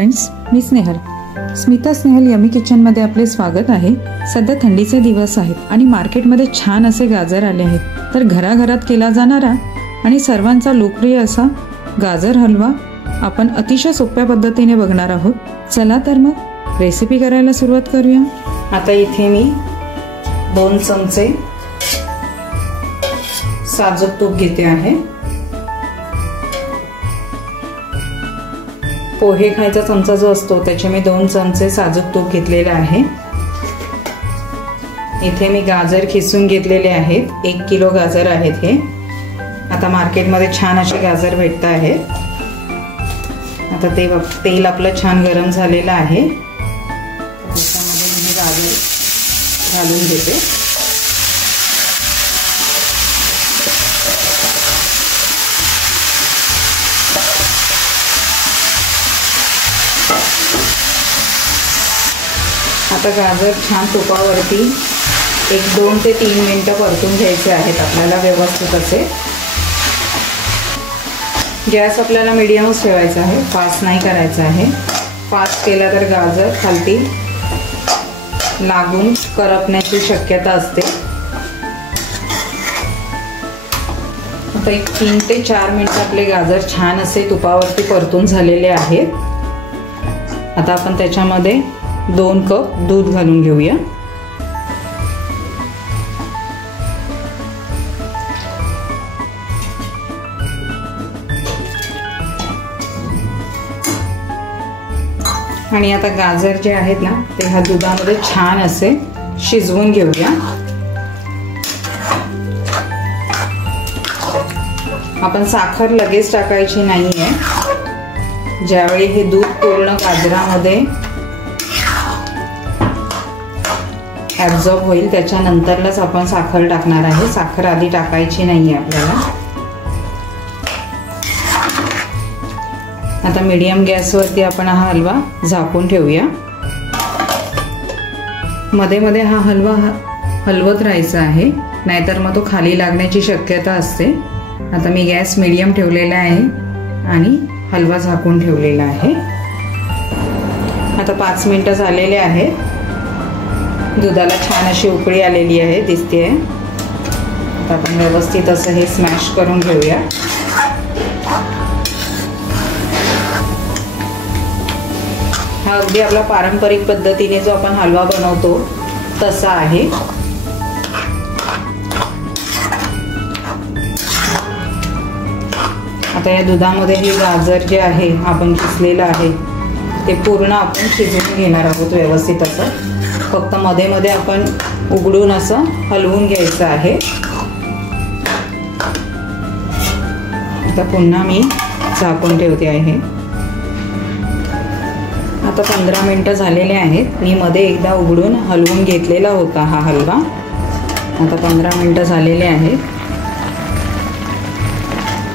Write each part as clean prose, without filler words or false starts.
Friends, मी Snehal. Smita Snehal yummy kitchen मध्ये आपले स्वागत आहे. सध्या थंडीचे दिवस आहेत आणि मार्केटमध्ये छान असे गाजर आले आहेत. तर घराघरात केला जाणारा आणि सर्वांचा लोकप्रिय असा गाजर हलवा आपण अतिशय सोप्या पद्धतीने बघणार आहोत. चला तर मग रेसिपी करायला सुरुवात करूया. आता इथे मी 2 चमचे साजूक तूप घेते आहे. पोहे खायचा चमचा जो असतो त्याचे मी 2 चमचे साजूक तूप घेतलेले आहे. इथे मी गाजर खिसून घेतलेले आहेत. 1 किलो गाजर आहेत हे. आता मार्केटमध्ये छान असे गाजर भेटत आहेत. आता तेल आपलं छान गरम झालेलं आहे. त्याच्यामध्ये मी गाजर घालून घेते. आता गाजर छान तुपावरती 1-2 ते 3 मिनिटं परतून घ्यायचे आहेत आपल्याला व्यवस्थित असे. गॅस आपल्याला मीडियमच ठेवायचा आहे, फास्ट नाही करायचा आहे. फास्ट केला तर गाजर खालती लागून करपण्याची शक्यता असते. आता 3 ते 4 मिनिटं आपले गाजर छान असे तुपावरती परतून झालेले आहेत. आता आपण त्याच्यामध्ये 2 कप दूध घालून घेऊया. आणि आता गाजर जे आहेत ना ते ह्या दुधामध्ये छान असे शिजवून घेऊया. आपण साखर लगेच टाकायची नाहीये. ज्यावेळी हे दूध पूर्ण गाजरामध्ये ॲब्झॉर्ब होईल त्याच्यानंतरच आपण साखर टाकणार आहे. साखर आधी टाकायची नाही आहे आपल्याला. आता मीडियम गॅसवरती आपण हा हलवा झाकून ठेवूया. मध्ये मध्ये हा हलवा हलवत राहायचा आहे, नाहीतर मग तो खाली लागण्याची शक्यता असते. आता मी गॅस मीडियम ठेवलेला आहे आणि हलवा झाकून ठेवलेला आहे. आता 5 मिनिटं झालेले आहेत. दुधाला छान अशी उकळी आलेली आहे, दिसते. आता आपण व्यवस्थित असं हे स्मॅश करून घेऊया. हा अगदी आपला पारंपरिक पद्धतीने जो आपण हलवा बनवतो तसा आहे. आता या दुधामध्ये हे गाजर जे आहे आपण किसलेलं आहे ते पूर्ण आपण शिजवून घेणार आहोत व्यवस्थित असं. फक्त मध्ये मध्ये आपण उघडून असं हलवून घ्यायचं आहे. आता पुन्हा मी झाकून ठेवते आहे. आता 15 मिनिटं झालेले आहेत. मी मध्ये एकदा उघडून हलवून घेतलेला होता हा हलवा. आता 15 मिनिटं झालेले आहेत.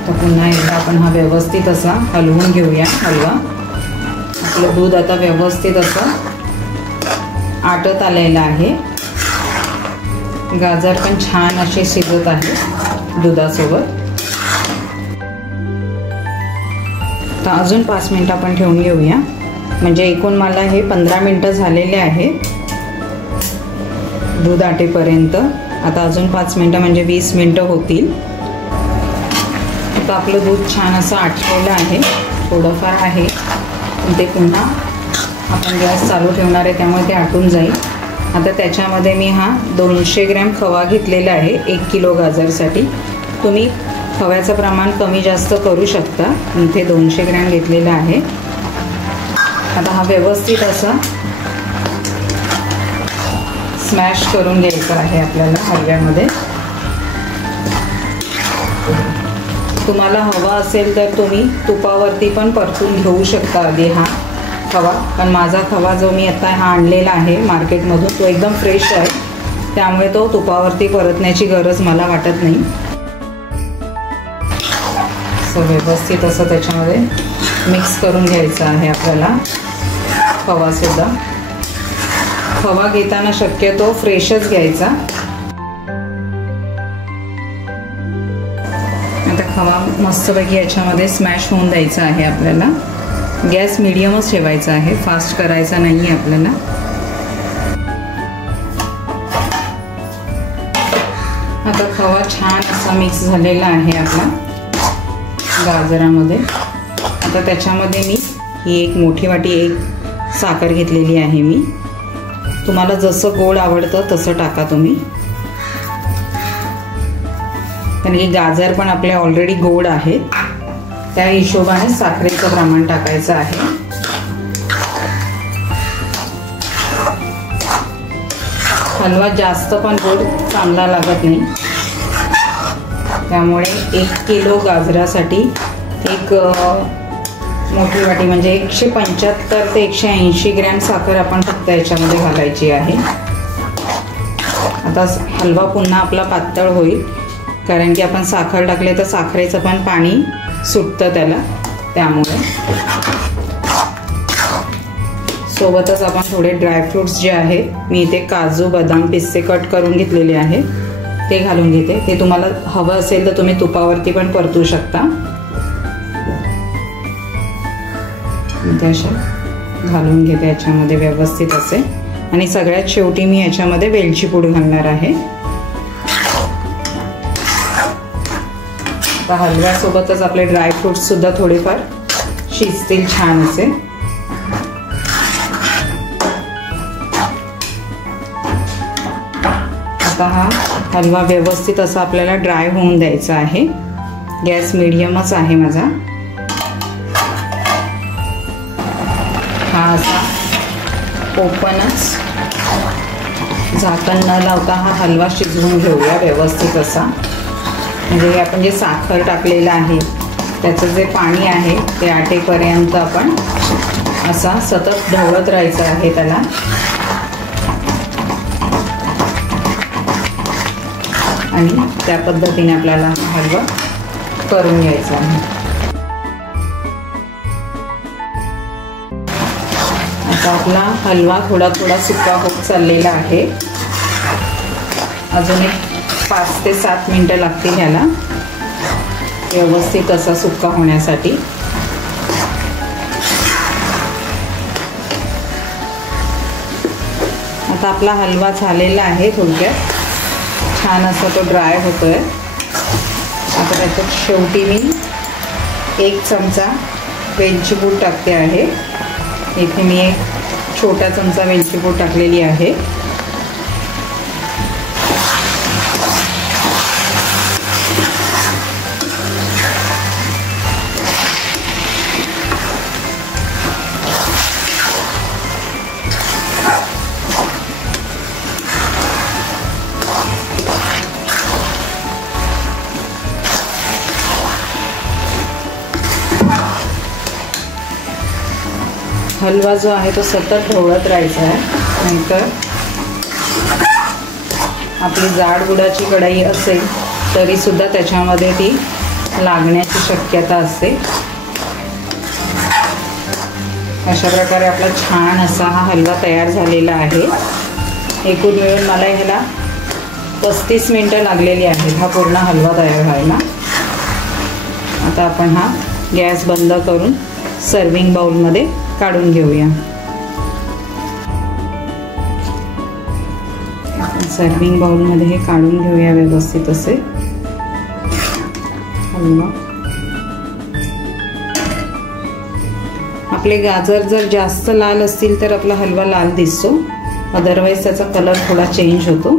तर पुन्हा एकदा आपण हा व्यवस्थित असा हलवून घेऊया हलवा. आपलं दूध आता व्यवस्थित असं आटत आलेलं आहे. गाजर पण छान असे शिजत आहे दुधासोबत. तर अजून 5 मिनिटं आपण ठेवून घेऊया. म्हणजे एकूण मला हे 15 मिनिटं झालेले आहेत दूध आटेपर्यंत. आता अजून 5 मिनिटं म्हणजे 20 मिनिटं होतील. आता आपलं दूध छान असं आटलेलं आहे. थोडंफार आहे ते पुन्हा आपण गॅस चालू ठेवणार आहे त्यामुळे ते आटून जाईल. आता त्याच्यामध्ये मी हा 200 ग्रॅम खवा घेतलेला आहे 1 किलो गाजरसाठी. तुम्ही खव्याचं प्रमाण कमी जास्त करू शकता. इथे 200 ग्रॅम घेतलेला आहे. आता हा व्यवस्थित असा स्मॅश करून घ्यायचा आहे आपल्याला हलव्यामध्ये. तुम्हाला हवा असेल तर तुम्ही तुपावरती पण परतून घेऊ शकता आधी हा खवा. पण माझा खवा जो मी आता हा आणलेला आहे मार्केटमधून तो एकदम फ्रेश आहे, त्यामुळे तो तुपावरती परतण्याची गरज मला वाटत नाही. सो व्यवस्थित असं त्याच्यामध्ये मिक्स करून घ्यायचं आहे आपल्याला खवासुद्धा. खवा घेताना शक्यतो फ्रेशच घ्यायचा. आता खवा मस्तपैकी याच्यामध्ये स्मॅश होऊन द्यायचा आहे आपल्याला. गॅस मीडियमच ठेवायचा आहे, फास्ट करायचा नाही आहे आपल्याला. आता खवा छान असा मिक्स झालेला आहे आपला गाजरामध्ये. आता त्याच्यामध्ये मी ही एक मोठी वाटी एक साखर घेतलेली आहे मी. तुम्हाला जसं गोड आवडतं तसं टाका तुम्ही, कारण की गाजर पण आपले ऑलरेडी गोड आहे, त्या हिशोबाने साखरेचं प्रमाण टाकायचं आहे. हलवा जास्त पण गोड चांगला लागत नाही, त्यामुळे 1 किलो गाजरासाठी एक मोठी वाटी म्हणजे 175 ते 180 ग्रॅम साखर आपण फक्त याच्यामध्ये घालायची आहे. आता हलवा पुन्हा आपला पातळ होईल, कारण की आपण साखर टाकले तर साखरेचं पण पाणी सुटतं त्याला. त्यामुळे सोबतच आपण थोडे ड्रायफ्रुट्स जे आहेत, मी इथे काजू बदाम पिस्ते कट करून घेतलेले आहे ते घालून घेते. ते तुम्हाला हवं असेल तर तुम्ही तुपावरती पण परतू शकता. ते अशा घालून घेते याच्यामध्ये व्यवस्थित असे. आणि सगळ्यात शेवटी मी याच्यामध्ये वेलची पूड घालणार आहे. आता हलव्यासोबतच आपले ड्रायफ्रुट्स सुद्धा थोडेफार शिजतील छान असे. आता हा हलवा व्यवस्थित असा आपल्याला ड्राय होऊन द्यायचा आहे. गॅस मीडियमच आहे माझा. हा असा ओपनच झाकण न लावता हा हलवा शिजवून घेऊया व्यवस्थित असा. म्हणजे आपण जे साखर टाकलेलं आहे त्याचं जे पाणी आहे ते आटेपर्यंत आपण असा सतत ढवळत राहायचं आहे त्याला. आणि त्या पद्धतीने आपल्याला हलवा करून घ्यायचा आहे. आता आपला हलवा थोडा थोडा सुका होत चाललेला आहे. अजून एक 5 ते 7 मिनिटं लागतील ह्याला व्यवस्थित असा सुका होण्यासाठी. आता आपला हलवा झालेला आहे. थोडक्यात छान असा तो ड्राय होतोय. आता त्याच्यात शेवटी मी 1 चमचा वेलची पूड टाकते आहे. इथे मी एक छोटा चमचा वेलची पूड टाकलेली आहे. हलवा जो आहे तो सतत ढवळत राहायचा आहे, नाहीतर आपली जाड बुडाची कढई असेल तरी सुद्धा त्याच्यामध्ये ती लागण्याची शक्यता असते. अशा प्रकारे आपला छान असा हा हलवा तयार झालेला आहे. एकूण मिळून मला ह्याला 35 मिनिटं लागलेली आहेत हा पूर्ण हलवा तयार व्हायला. आता आपण हा गॅस बंद करून सर्विंग बाउलमध्ये काढून घेऊया. सर्विंग बाउलमध्ये हे काढून घेऊया व्यवस्थित असे हलवा. आपले गाजर जर जास्त लाल असतील तर आपला हलवा लाल दिसतो, अदरवाईज त्याचा कलर थोडा चेंज होतो.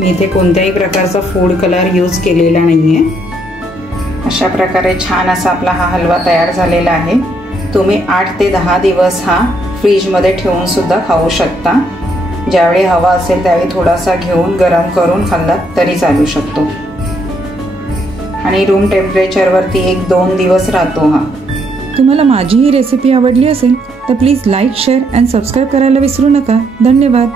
मी इथे कोणत्याही प्रकारचा फूड कलर यूज केलेला नाहीये. अशा प्रकारे छान असा आपला हा हलवा तयार झालेला आहे. तुम्ही 8 ते 10 दिवस हा फ्रीजमध्ये ठेवून सुद्धा खाऊ शकता. ज्यावेळी हवा असेल त्यावेळी थोडासा घेऊन गरम करून खाल्लात तरी चालू शकतो. आणि रूम टेम्परेचरवरती 1-2 दिवस राहतो हा. तुम्हाला माझी ही रेसिपी आवडली असेल तर please like, share and subscribe करायला विसरू नका. धन्यवाद.